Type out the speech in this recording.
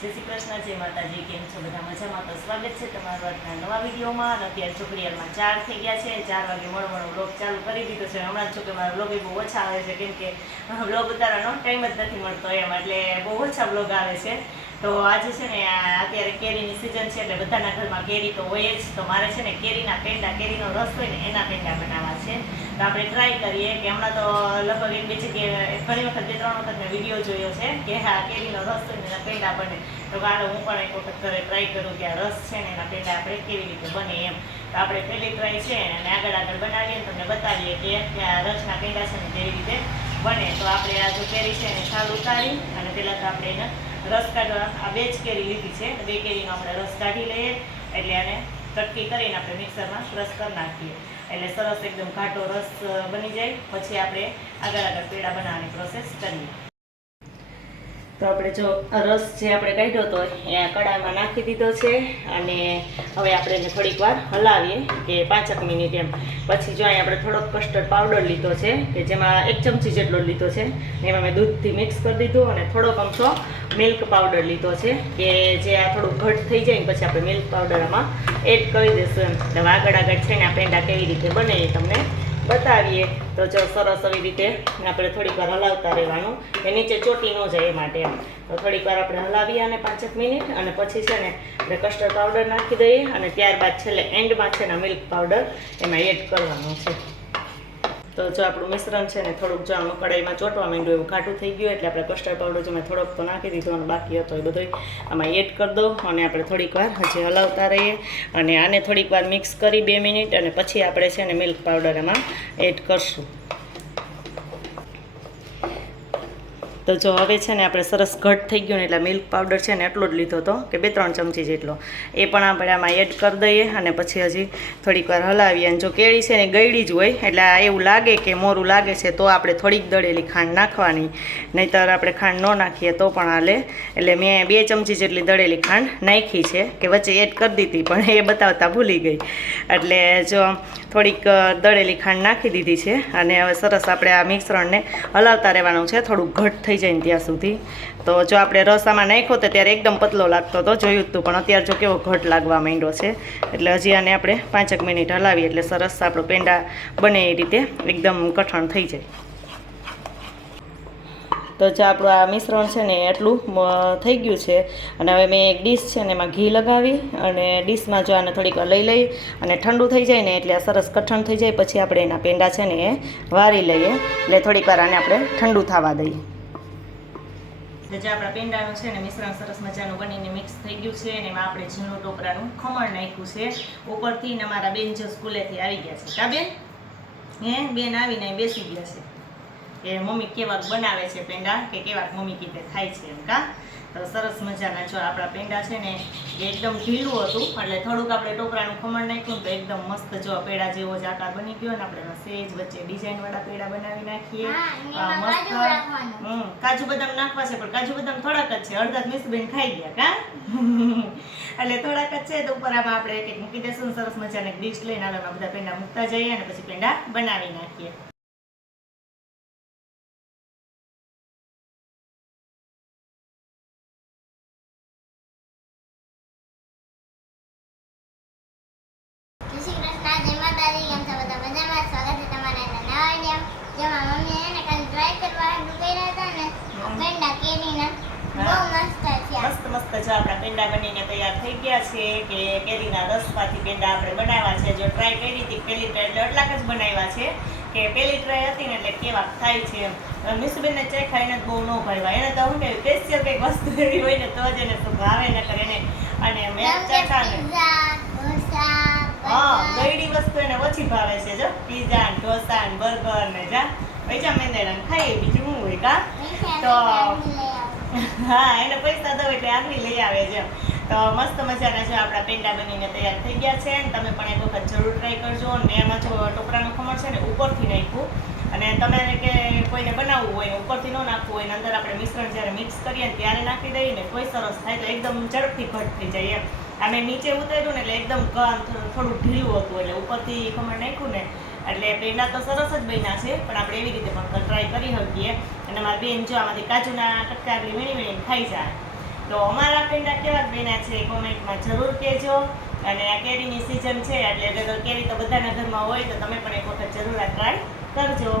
જય શ્રી કૃષ્ણ, જય માતાજી. કેમ છો બધા? મજામાં? તો સ્વાગત છે તમારું આજના નવા વિડીયોમાં. અને અત્યારે છોકરીયામાં 4 થઈ ગયા છે. 4 વાગે મળવાનો વ્લોગ ચાલુ કરી દીધો છે. હમણાં જો કે મારા વ્લોગ બહુ ઓછા આવે છે, કેમ કે વ્લોગ ઉતારવાનો ટાઈમ જ નથી મળતો એમ, એટલે બહુ ઓછા વ્લોગ આવે છે. તો આજે છે ને અત્યારે કેરીની સિઝન છે, એટલે બધાના ઘરમાં કેરી તો હોય જ. તો મારે છે ને કેરીના પેંડા, કેરીનો રસ હોય ને એના પેંડા બનાવવા છે. તો આપણે ટ્રાય કરીએ કે હમણાં તો લગભગ એક બે જગ્યાએ ઘણી વખત 2-3 વખત મેં વિડીયો જોયો છે કે હા કેરીનો રસ હોય ને એના પેંડા બને. તો કાલે હું પણ એક વખત ઘરે ટ્રાય કરું કે આ રસ છે ને એના પેંડા આપણે કેવી રીતે બને એમ. તો આપણે પહેલી ટ્રાય છે અને આગળ બનાવીએ તમને બતાવીએ કે આ રસના પેંડા છે ને કેવી રીતે બને. તો આપણે આ જો કેરી છે એને છાલ ઉતારી અને પહેલાં તો આપણે એને રસ કાઢવા, આ 2 જ કેરી લીધી છે, 2 કેરીનો આપણે રસ કાઢી લઈએ. એટલે આને કટકી કરીને આપણે મિક્સરમાં ક્રશ કરી નાખીએ, એટલે સરસ એકદમ ઘાટો રસ બની જાય. પછી આપણે આગળ પેંડા બનાવવાની પ્રોસેસ કરીએ. તો આપણે જો રસ જે આપણે કાઢ્યો હતો એ કડાઈમાં નાખી દીધો છે અને હવે આપણે એને થોડીક વાર હલાવીએ કે 5 મિનિટ એમ. પછી જો અહીં આપણે થોડોક કસ્ટર્ડ પાવડર લીધો છે કે જેમાં 1 ચમચી જેટલો લીધો છે, એમાં મેં દૂધથી મિક્સ કરી દીધું અને થોડોક અમથો મિલ્ક પાવડર લીધો છે કે જે આ થોડું ઘટ થઈ જાય ને પછી આપણે મિલ્ક પાવડર આમાં એડ કરી દઈશું એમ. એટલે આગળ છે ને આ પેંડા કેવી રીતે બને એ તમને બતાવીએ. તો જો સરસ એવી રીતે આપણે થોડીક વાર હલાવતા રહેવાનું, એ નીચે ચોટી ન જાય એ માટે એમ. તો થોડીક વાર આપણે હલાવીએ અને 5 મિનિટ, અને પછી છે ને આપણે કસ્ટર્ડ પાવડર નાખી દઈએ અને ત્યારબાદ છેલ્લે એન્ડમાં છે ને મિલ્ક પાવડર એમાં એડ કરવાનો છે. તો જો આપણું મિશ્રણ છે ને થોડુંક જો આમાં કડાઈમાં ચોંટવા માંડ્યું, એવું ઘાટું થઈ ગયું, એટલે આપણે કસ્ટર્ડ પાવડર જો મેં થોડોક તો નાખી દીધો અને બાકી હતો એ બધો આમાં એડ કરી દો અને આપણે થોડીક વાર હજી હલાવતા રહીએ અને આને થોડીક વાર મિક્સ કરી 2 મિનિટ, અને પછી આપણે છે ને મિલ્ક પાવડર એમાં એડ કરશું. તો જો હવે છે ને આપણે સરસ ઘટ થઈ ગયું ને, એટલે મિલ્ક પાવડર છે ને એટલો જ લીધો હતો કે 2-3 ચમચી જેટલો, એ પણ આપણે આમાં એડ કરી દઈએ અને પછી હજી થોડીક વાર હલાવીએ. અને જો કેળી છે ને ગળી જ હોય, એટલે એવું લાગે કે મોરું લાગે છે તો આપણે થોડીક દળેલી ખાંડ નાખવાની, નહીંતર આપણે ખાંડ ન નાખીએ તો પણ હાલે. એટલે મેં 2 ચમચી જેટલી દળેલી ખાંડ નાખી છે, કે વચ્ચે એડ કરી દીધી પણ એ બતાવતા ભૂલી ગઈ. એટલે જો થોડીક દળેલી ખાંડ નાખી દીધી છે અને હવે સરસ આપણે આ મિશ્રણને હલાવતા રહેવાનું છે થોડુંક ઘટ થઈ જાય ને ત્યાં સુધી. તો જો આપણે રસ આમાં નાખ્યો તો ત્યારે એકદમ પતલો લાગતો હતો, જોયું હતું, પણ અત્યારે જો કેવો ઘટ લાગવા માંડ્યો છે. એટલે હજી આને આપણે 5 મિનિટ હલાવીએ એટલે સરસ આપણો પેંડા બને એ રીતે એકદમ કઠણ થઈ જાય. તો જો આપણું આ મિશ્રણ છે ને એટલું થઈ ગયું છે. અને હવે મેં એક ડીશ છે ને એમાં ઘી લગાવી અને ડીશમાં જો આને થોડીક વાર લઈ અને ઠંડુ થઈ જાય ને એટલે આ સરસ કઠણ થઈ જાય, પછી આપણે એના પેંડા છે ને એ વારી લઈએ. એટલે થોડીક વાર આને આપણે ઠંડુ થવા દઈએ. જે આપણા પેંડાનું છે ને મિશ્રણ સરસ મજાનું બનીને મિક્સ થઈ ગયું છે, અને એમાં આપણે ઝીણું ટોપરાનું ખમણ નાખ્યું છે ઉપરથી. ને અમારા બેન જો સ્કૂલેથી આવી ગયા છે. કા બેન? બેન આવીને બેસી ગયા છે કે મમ્મી કેવાક બનાવે છે પેંડા, કે કેવાક મમ્મી કીધે થાય છે એમ. કા? તો સરસ મજાના જો આપણા પેંડા છે ને એ એકદમ ઢીલું હતું, એટલે થોડુંક આપણે ટોપરાનું ખમણ નાખ્યું તો એકદમ મસ્ત જો પેંડા જેવો જ આકાર બની ગયો. ને આપણે સેજ વચ્ચે ડિઝાઇનવાળા પેંડા બનાવી નાખીએ. મસ્ત કાજુ બદામ નાખવા છે, પણ કાજુ બદામ થોડાક જ છે, અડધા મિસબેન ખાઈ ગયા. કા? એટલે થોડાક જ છે, તો ઉપર આમાં આપણે એક મૂકી દઈશું. સરસ મજાને ડીશ લઈને આમાં બધા પેંડા મૂકતા જઈએ અને પછી પેંડા બનાવી નાખીએ. મસ્ત જો આપણા પેંડા બનીને તૈયાર થઈ ગયા છે, કે કેરીના રસમાંથી પેંડા આપણે બનાવ્યા છે. જો ટ્રાય કરી હતી પહેલી ટ્રાય, એટલે એટલાક જ બનાવ્યા છે કે પહેલી ટ્રાય હતી ને એટલે કેવા થાય છે એમ. મિસુબેનને ચાય ખાઈને બહુ ન ભાવ્યા, એને તો શું કે સ્પેશિયલ કંઈક વસ્તુ એવી હોય ને તો જ એને શું ભાવે ન કરે એને. અને મેં ચાખા ને ગળી વસ્તુ એને ઓછી ભાવે છે. જો પીઝા ને ઢોસા ને બર્ગર ને જા પૈસા મેંદાડા ખાઈએ, બીજું શું હોય. કા? તો હા, એને પૈસા દો એટલે આગળ લઈ આવે છે. તો મસ્ત મજાના છે આપણા પેંડા બનીને તૈયાર થઈ ગયા છે. તમે પણ એક વખત જરૂર ટ્રાય કરજો. અને એમાં જો ટોપરાનું ખમણ છે ને ઉપરથી નાખ્યું, અને તમારે કે કોઈને બનાવવું હોય ને ઉપરથી ન નાખવું હોય ને અંદર આપણે મિશ્રણ જ્યારે મિક્સ કરીએ ને ત્યારે નાખી દઈએ ને તોય સરસ થાય. તો એકદમ ઝડપથી ઘટ થઈ જાય એમ. અમે નીચે ઉતાર્યું ને એટલે એકદમ થોડું ઢીલું હતું, એટલે ઉપરથી ખમણ નાખ્યું ને એટલે પેંડા તો સરસ જ બન્યા છે, પણ આપણે એવી રીતે પણ ટ્રાય કરી શકીએ. અને મારી બેન જો આમાંથી કાજુના કટકા વીણી ખાઈ જાય. તો અમારા પેંડા કેવા બન્યા છે કોમેન્ટમાં જરૂર કહેજો. અને આ કેરીની સિઝન છે એટલે કેરી તો બધાના ઘરમાં હોય, તો તમે પણ એક વખત જરૂર આ ટ્રાય કરજો.